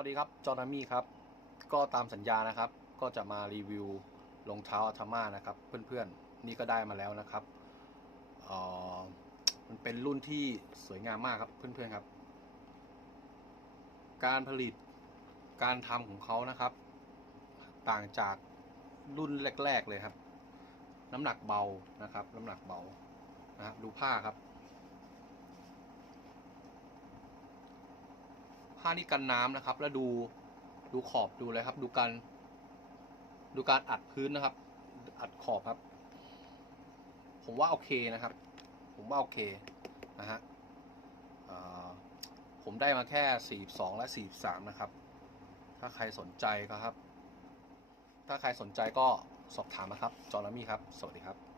วัสดีครับจอร์นามี่ครับ ก็ตามสัญญานะครับ ก็จะมารีวิวรองเท้าอัลทาม่านะครับ เพื่อนๆ นี่ก็ได้มาแล้วนะครับออมันเป็นรุ่นที่สวยงามมากครับเพื่อนๆครับ การผลิตการทำของเขานะครับ ต่างจากรุ่นแรก ๆ เลยครับ น้ำหนักเบานะครับ น้ำหนักเบานะครับดูผ้าครับ ผ้านี่กันน้ำนะครับ แล้วดูดูขอบดูเลยครับ ดูการดูการอัดพื้นนะครับ อัดขอบครับ ผมว่าโอเคนะครับ ผมว่าโอเคนะฮะผมได้มาแค่ 42 และ 43 นะครับ ถ้าใครสนใจก็ครับ ถ้าใครสนใจก็สอบถามนะครับ จอร์นามี่ครับ สวัสดีครับ